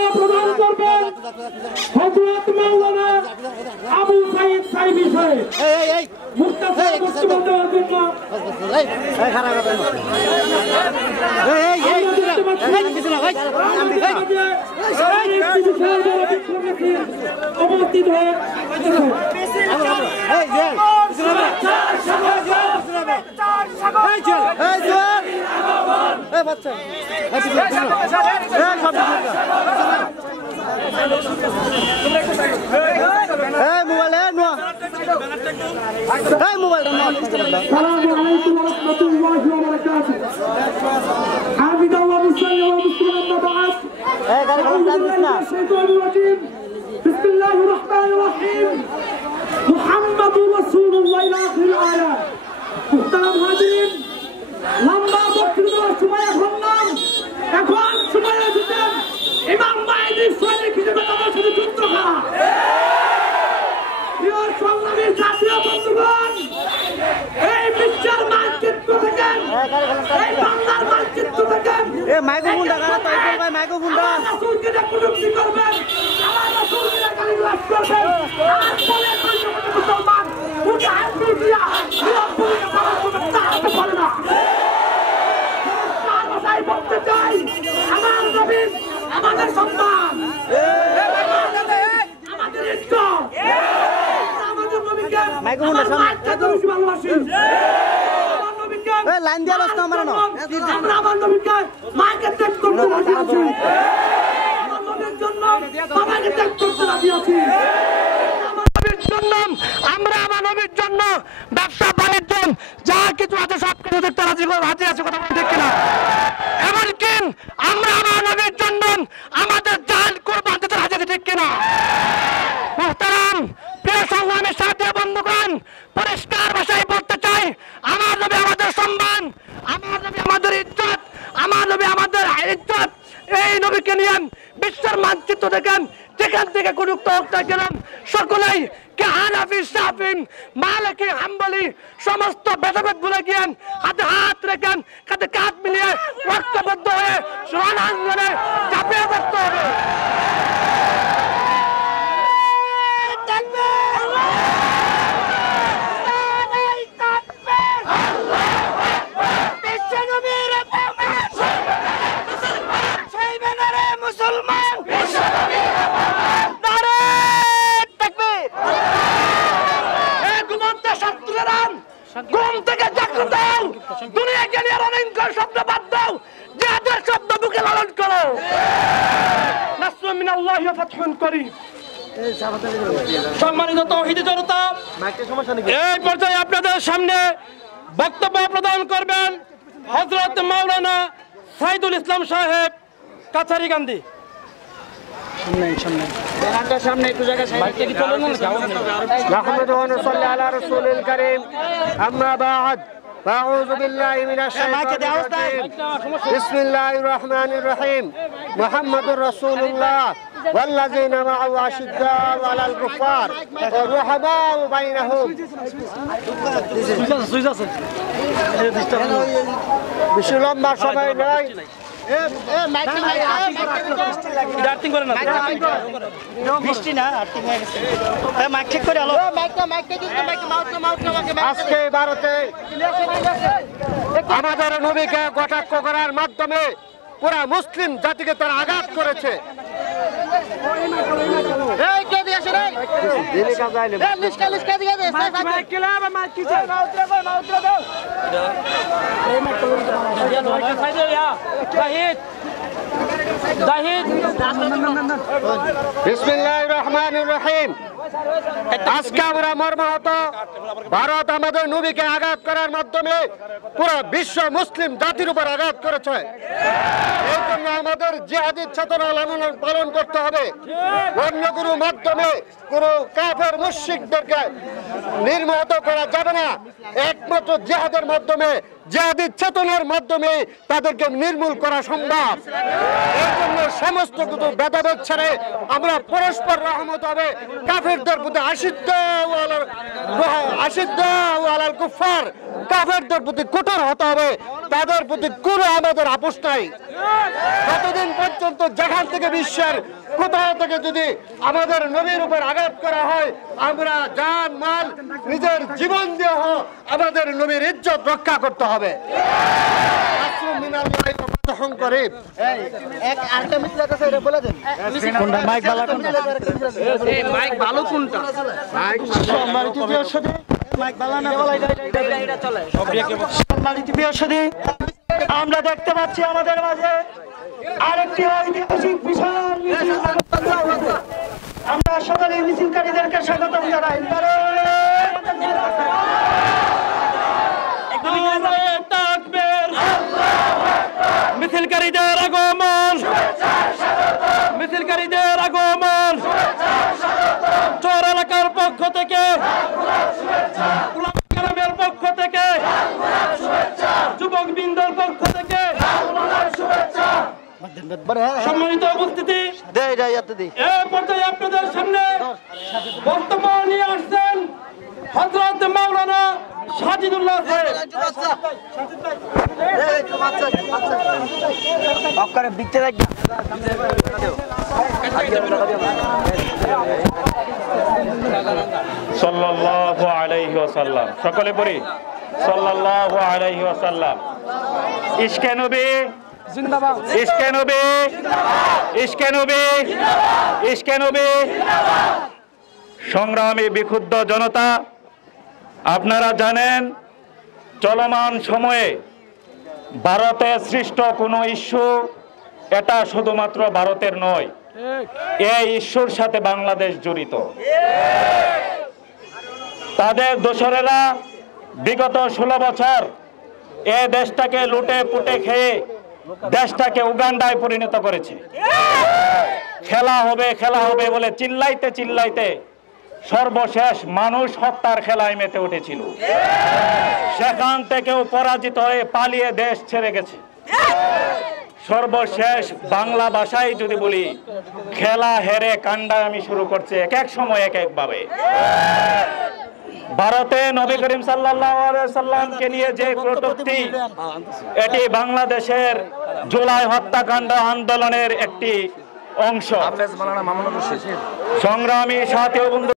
বক্তব্য প্রদান করবেন হযরত মাওলানা আবু সাঈদ সাইফি সাহেব। মুক্তাসার বক্তব্য দেওয়ার জন্য উপস্থিত হয়ে মুহাম্মাদুর রাসূলুল্লাহ ইলা আখির আয়াত। মুহতারাম হাজিরিন, লম্বা বক্তৃতার সময় এখন নাম, এখন সময় এসেছেন ইমাম মাহদী সৈনিক হিসেবে তাদের সাথে যুদ্ধ করা। প্রিয় সংগ্রামী জাতীয় বন্ধুগণ, এই বিশ্বের মানচিত্র থেকে, এই বাংলার মানচিত্র থেকে রাসূলকে যে কটূক্তি করবেন, আমার রাসূলকে যে গালিগালাজ করবেন, আমার বলে মুসলমান মুখে হাত দিয়া নিরপরাধে পালন করতে চাইতে পারে না। তার ভাষায় বলতে চাই, আমার নবী আমাদের সন্তান, আমাদের ইজ্জত, আমাদের নবীকে ভালোবাসি। লাইন দিয়ে আসতো আমার না, আমরা আমার নবীকে মাকে ত্যাগ করতে রাজি আছি, আমার নবীর জন্য বাবাকে ত্যাগ করতে রাজি আছি, আমার নবীর জন্য আমরা আমার নবীর জন্য ব্যবসা বাণিজ্য যা কিছু আছে সব কিছু দেখতে রাজি আছি। কথা বলতে ঠিক কিনা? এমনকি আমরা আমার নবীর জন্য আমাদের জান কুরবান দিতে রাজি আছি, ঠিক কিনা? মুহতারাম প্রিয় সংগ্রামের সাথে বন্ধুগণ, পরিষ্কার ভাষায় বলতে চাই, আমার নবী আমাদের সম্মান, আমার নবী আমাদের ইজ্জত, আমার নবী আমাদের ইজ্জত। এই নবীকে নিয়ে বিশ্বের মানচিত্র দেখেন, যেখান থেকে কটূক্ত হোক না কেন, সকলেই কে হানাফি, শাফি, মালিকি, হাম্বলি সমস্ত ভেদাভেদ ভুলে গিয়ে হাতে হাত রেখেন, কাঁধে কাঁধ মিলিয়ে ঐক্যবদ্ধ হয়ে রণাঙ্গনে ঝাঁপিয়ে পড়তে হবে। ঘুম থেকে জাগ্রত হও, দুনিয়াকে নিয়ে রণাঙ্গন শব্দ বাদ দাও, জিহাদের শব্দ বুকে লালন করো। নাসরুম মিনাল্লাহি ওয়া ফাতহুন করিম। সম্মানিত তাওহীদি জনতা, এই পর্যায়ে আপনাদের সামনে বক্তব্য প্রদান করবেন হযরত মাওলানা সাইদুল ইসলাম সাহেব কাছারিকান্দি। أعوذ بالله من الشيطان الرجيم. بسم الله الرحمن الرحيم. محمد رسول الله والذين معه أشداء على الكفار والرحماء بينهم. বেশি লম্বা সময় নয়, আজকে ভারতে আমাদের নবীকে কটাক্ষ করার মাধ্যমে পুরা মুসলিম জাতিকে তারা আঘাত করেছে। বিসমিল্লাহির রহমানির রহিম। আজকে আমরা মর্মাহত, ভারত আমাদের নবীকে আঘাত করার মাধ্যমে পুরো বিশ্ব মুসলিম জাতির উপর আঘাত করেছে। এই জন্য আমাদের জিহাদি চেতনা লালন পালন করতে হবে। অন্য কোনো মাধ্যমে কোনো কাফের মুশরিকদেরকে নির্মূল করা যাবে না। একমাত্র জিহাদের মাধ্যমে, জিহাদি চেতনার মাধ্যমে তাদেরকে নির্মূল করা সম্ভব। এই জন্য সমস্ত কিছু ভেদাভেদ ছেড়ে আমরা পরস্পর রহমত হবে। কাফেরদের প্রতি আশিদ্দাউ আলাল কুফার, কাফেরদের প্রতি কঠোর হতে হবে। তাদের প্রতি কোনো আমাদের আপোষ নাই। যতদিন পর্যন্ত যেখান থেকে বিশ্বের কোথাও থেকে যদি আমাদের নবীর উপর আঘাত করা হয়, আমরা জান মাল নিজের জীবন দিয়ে হোক আমাদের নবীর ইজ্জত রক্ষা করতে হবে। আমরা দেখতে পাচ্ছি আমাদের মাঝে আরেকটি ঐতিহাসিক বিশাল মিছিল। আমরা সকলে মিছিলকারীদেরকে স্বাগতম জানাই। মিছিলকারীদের আগমন, মিছিলকারীদের আগমন চর এলাকার পক্ষ থেকে, গ্রামের পক্ষ থেকে, যুবক বৃন্দের পক্ষ থেকে সম্মানিত উপস্থিতি, এই পর্যায়ে আপনাদের সামনে বক্তব্য নিয়ে আসছেন হযরত মাওলানা সাজিদুল্লাহ সাহেব। সাল্লাল্লাহু আলাইহি ওয়াসাল্লাম, সকলে পড়ি সাল্লাল্লাহু আলাইহি ওয়াসাল্লাম। ইশকে নবী জিন্দাবাদ, ইশকে নবী, ইশকে নবী, ইশকে নবী। সংগ্রামী বিক্ষুব্ধ জনতা, আপনারা জানেন চলমান সময়ে ভারতে সৃষ্ট কোনো ইস্যু এটা শুধুমাত্র ভারতের নয়, এই ইস্যুর সাথে বাংলাদেশ জড়িত। তাদের দোসরেরা বিগত 16 বছর এ দেশটাকে লুটে পুটে খেয়ে দেশটাকে উগান্ডায় পরিণত করেছে। খেলা হবে বলে চিল্লাইতে চিল্লাইতে সর্বশেষ মানুষ হত্যার খেলায় মেতে উঠেছিল। সেখান থেকেও পরাজিত হয়ে পালিয়ে দেশ ছেড়ে গেছে। সর্বশেষ বাংলা ভাষায় যদি বলি, খেলা হেরে কান্ডামি শুরু করছে এক এক সময় এক এক ভাবে। ভারতে নবী করিম সাল্লাল্লাহু আলাইহি সাল্লামকে নিয়ে যে কটূক্তি, এটি বাংলাদেশের জুলাই হত্যাকাণ্ড আন্দোলনের একটি অংশ। সংগ্রামী সাথী ও বন্ধু